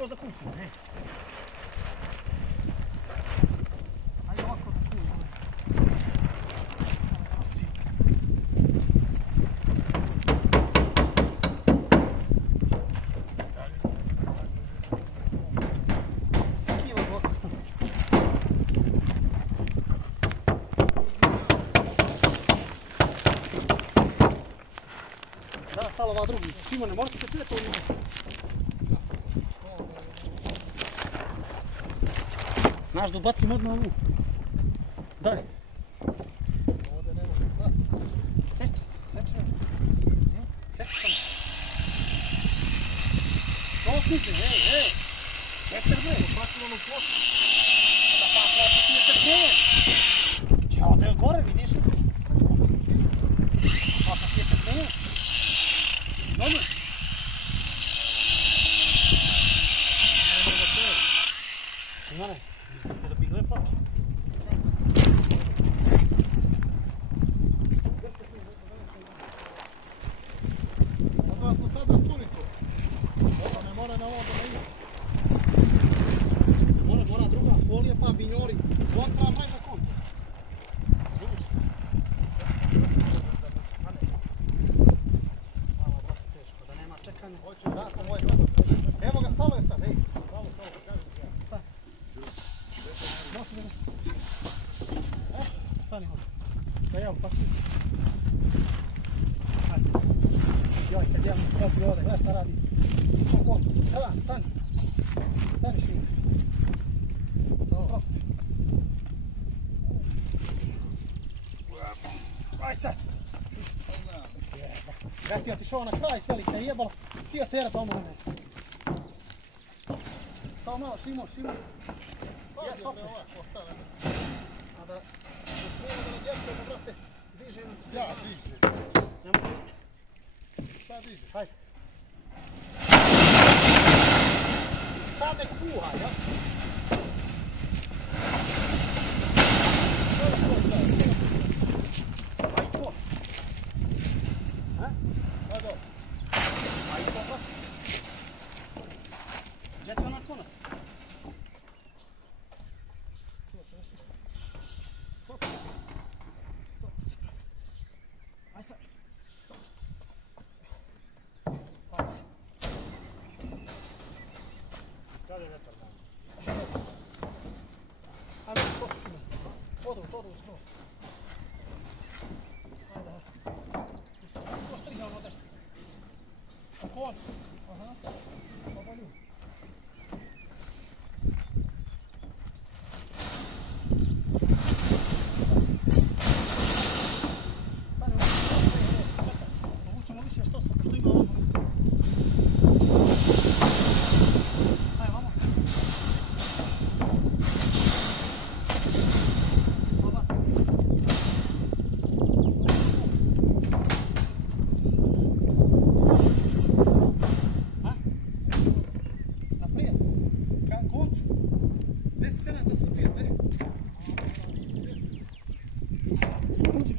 ovako za kuću, ne? Ajde ovako za kuću. Samo nosi. Sakivao ovako sam. Da, salo ova drugi. Šimone, možete se čujeti ovo njega? Znaš da ubacim odmah ovu. Daj. Ovdje nema glas. Seči. Seči tamo. Ovo sniđe, ej. Večer bre. Pakli onu ploču. Da pa ploču ti je trpnije. Če ovdje gore vidiš. Ploču ti je trpnije. Dobro. Šimone, nisam da bigle ploče. Onda smo sad rasturi to. Ovo ne mora na ovo da ne ide. Mora druga folija pa binjori. Kontra mreža kontra. Razumiješ? Malo baš teško, da nema čekanja. Hoće da, ovo je sad. Evo ga, stalo je sad, ej. Stalo, kažem ti ja. Šta? Nosi da ga. Stani ovdje. Da ja upacim. Ajde. Joj, kad ja mi protiv ovdje, gledaj šta radi. Stani. Stani Šimone. Aj sad. Ja ti otišao na kraj s velika jebala. Cijel teret ono ne. Samo malo, Šimon. Ja sam me ovako, ostale. A da smijemo da ne dječemo, brate, diže nam. Ja, diže. Nemoj. Šta diže? Hajde. Sad nek puha, ja? Aj to. Ajde. Aj to, brate. Gdje ti onaj konac? Stop. Aj sad. Stavlja vetar dan. Ajde, skočimo. Odu skroz. Ajde. Ko striha ono desno? Na koncu. Aha. Pobolju. Povučemo više što sam, što ima ono. Ajde, vamo. Baba. Ha? Naprijed. Ka koncu. 10 cm naprijed, ne? Uđi.